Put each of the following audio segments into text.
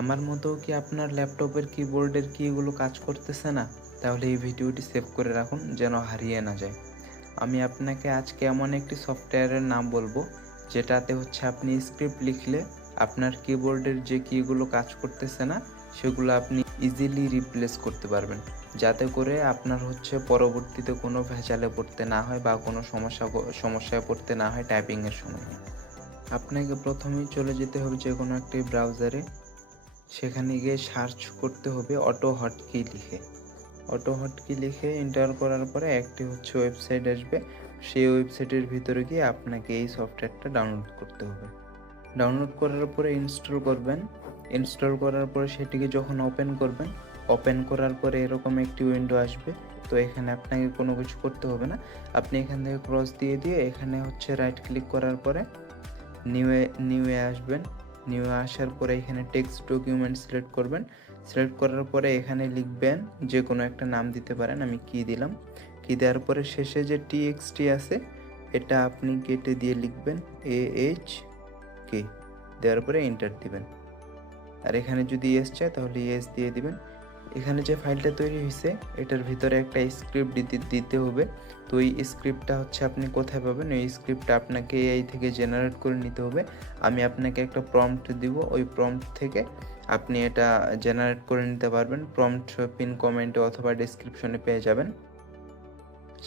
আমার মতো কি আপনার ল্যাপটপের কিবোর্ডের কিগুলো কাজ করতেছে না? তাহলে এই ভিডিওটি সেভ করে রাখুন যেন হারিয়ে না যায়। আমি আপনাকে আজকে এমন একটি সফটওয়্যারের নাম বলবো যেটাতে আপনি স্ক্রিপ্ট লিখলে আপনার কিবোর্ডের যে কিগুলো কাজ করতেছে না সেগুলো আপনি ইজিলি রিপ্লেস করতে পারবেন, যাতে করে আপনার পরবর্তীতে কোনো ভেজালে পড়তে না হয় বা কোনো সমস্যায় পড়তে না হয় টাইপিংয়ের সময়। আপনাকে প্রথমেই চলে যেতে হবে যে কোনো একটি ব্রাউজারে। সেখানে গিয়ে সার্চ করতে হবে অটো হটকি লিখে এন্টার করার পরে একটি ওয়েবসাইট আসবে। সেই ওয়েবসাইটের ভিতরে গিয়ে আপনাকে এই সফটওয়্যারটা ডাউনলোড করতে হবে। ডাউনলোড করার পরে ইনস্টল করার পরে সেটিকে যখন ওপেন করার পরে এরকম একটি উইন্ডো আসবে। তো এখানে আপনাকে কোনো কিছু করতে হবে না। আপনি এখান থেকে ক্রস দিয়ে এখানে রাইট ক্লিক করার পরে নিউয়ে আসবেন। নিউয়ে আসার পরে এখানে টেক্সট ডকুমেন্ট সিলেক্ট করবেন। সিলেক্ট করার পরে এখানে লিখবেন, যে কোনো একটা নাম দিতে পারেন। আমি কি দিলাম। কি দেওয়ার পরে শেষে যে টিএক্সটি আছে এটা আপনি কেটে দিয়ে লিখবেন AHK, দেওয়ার পরে এন্টার দিবেন। আর এখানে যদি ইয়েস চায় তাহলে ইয়েস দিয়ে দিবেন। এখানে যে ফাইলটা তৈরি হয়েছে এটার ভিতরে একটা স্ক্রিপ্ট দিতে হবে। তো এই স্ক্রিপ্টটা আপনি কোথায় পাবেন? ওই স্ক্রিপ্টটা আপনাকে এআই থেকে জেনারেট করে নিতে হবে। আমি আপনাকে একটা প্রম্পট দিব, ওই প্রম্পট থেকে আপনি এটা জেনারেট করে নিতে পারবেন। প্রম্পট পিন কমেন্টে অথবা ডেসক্রিপশনে পেয়ে যাবেন।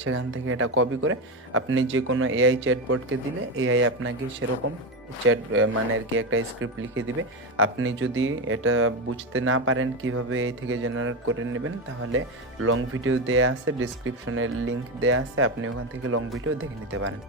সেখান থেকে এটা কপি করে আপনি যে কোনো এআই চ্যাটবটকে দিলে এআই আপনাকে সেরকম একটা স্ক্রিপ্ট লিখে দিবে। আপনি যদি এটা বুঝতে না পারেন কিভাবে এই থেকে জেনারেট করে নেবেন, তাহলে লং ভিডিও দেয়া আছে, ডেসক্রিপশনে লিংক দেয়া আছে, আপনি ওখান থেকে লং ভিডিও দেখে নিতে পারেন।